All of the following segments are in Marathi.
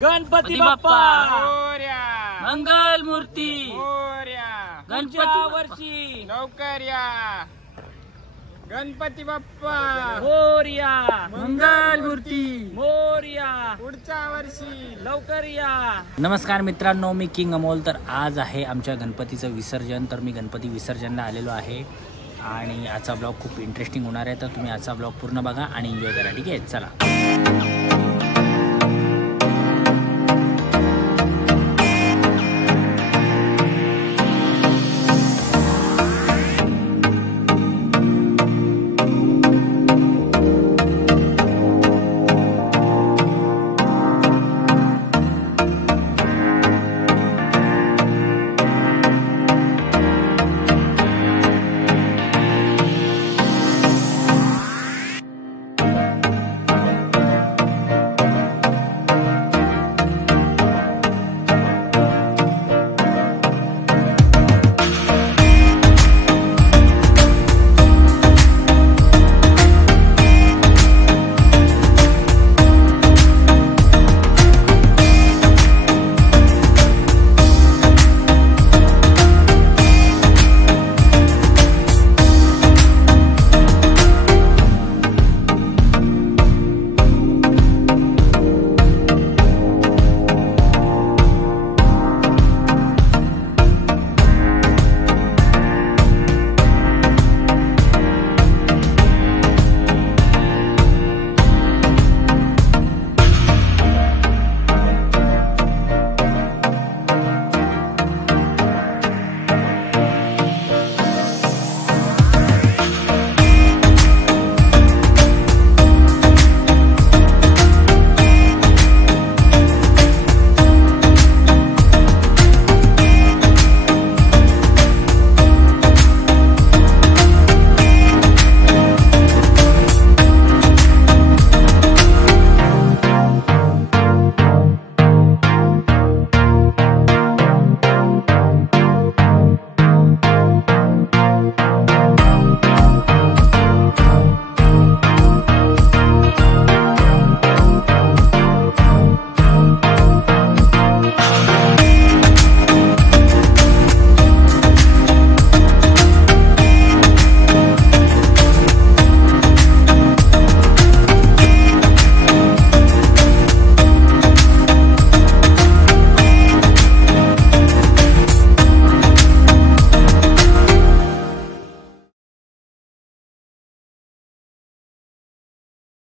गणपती बाप्पा मोरया, मंगल मूर्ती मोरया, गणपती वर्षी लवकर या. गणपती बाप्पा मोरया मंगल मूर्ती मोरया पुढच्या वर्षी लवकर या. नमस्कार मित्रांनो, मी किंग अमोल. तर आज आहे आमच्या गणपतीचं विसर्जन. तर मी गणपती विसर्जनला आलेलो आहे आणि आजचा ब्लॉग खूप इंटरेस्टिंग होणार आहे. तर तुम्ही आजचा ब्लॉग पूर्ण बघा आणि एन्जॉय करा. ठीक आहे, चला.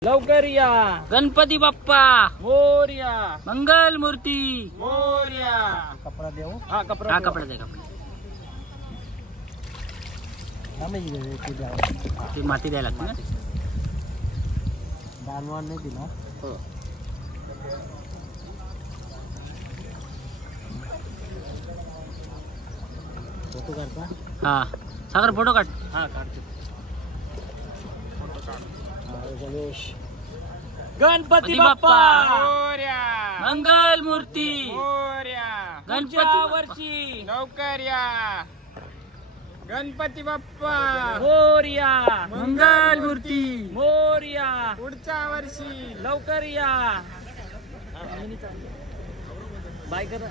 लवकर या. गणपती बाप्पा मोरया मंगल मूर्ती. मोरया. कपडा देऊ. हा, कपडा दे. कपडा ते माती द्यायला लागते ना. दानवान नाही दिला. फोटो काढता. हा, सागर फोटो काढ. हा काढतो. गणेश. गणपती गणपती बाप्पा मोरया, मंगल मूर्ती. मोरया, गणपती वर्षी लवकर या. गणपती बाप्पा मोरया मंगल मूर्ती. मोरया पुढच्या वर्षी लवकर या. बाय करा.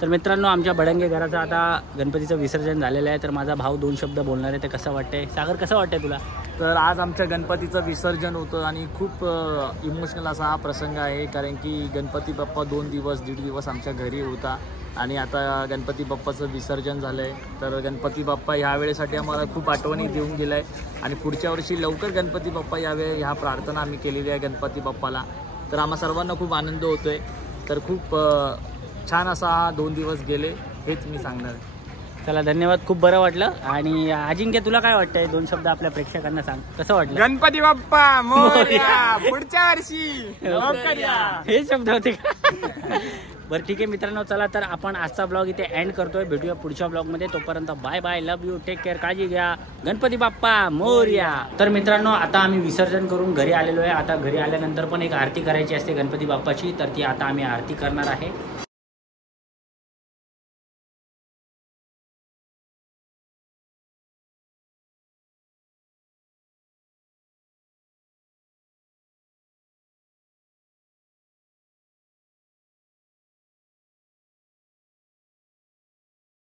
तर मित्रांनो, आमच्या बडंगे घराचं आता गणपतीचं विसर्जन झालेलं आहे. तर माझा भाऊ 2 शब्द बोलणार आहे. ते कसं वाटतंय सागर, कसं वाटतंय तुला? तर आज आमच्या गणपतीचं विसर्जन होतं आणि खूप इमोशनल असा हा प्रसंग आहे. कारण की गणपती बाप्पा 1.5 दिवस आमच्या घरी होता आणि आता गणपती बाप्पाचं विसर्जन झालं आहे. तर गणपती बाप्पा ह्या वेळेसाठी आम्हाला खूप आठवणी देऊन गेला आहे आणि पुढच्या वर्षी लवकर गणपती बाप्पा यावे ह्या प्रार्थना आम्ही केलेली आहे गणपती बाप्पाला. तर आम्हा सर्वांना खूप आनंद होतो आहे. तर खूप छान असा 2 दिवस गेले हेच मी सांगणार आहे. चला धन्यवाद, खूप बरं वाटलं. आणि अजिंक्य तुला काय वाटतंय? 2 शब्द आपल्या प्रेक्षकांना सांग, कसं वाटलं? गणपती बाप्पा मोरया. पुढच्या वर्षी लवकर या. हे शब्द होते का? बरं ठीक आहे मित्रांनो, चला तर आपण आजचा ब्लॉग इथे एंड करतोय. भेटूया पुढच्या ब्लॉगमध्ये. तोपर्यंत bye bye, love you, take care, काळजी घ्या. गणपती बाप्पा मोरया. तर मित्रांनो, आता आम्ही विसर्जन करून घरी आलेलो आहे. आता घरी आल्यानंतर पण एक आरती करायची असते गणपती बाप्पाची, तर ती आता आम्ही आरती करणार आहे.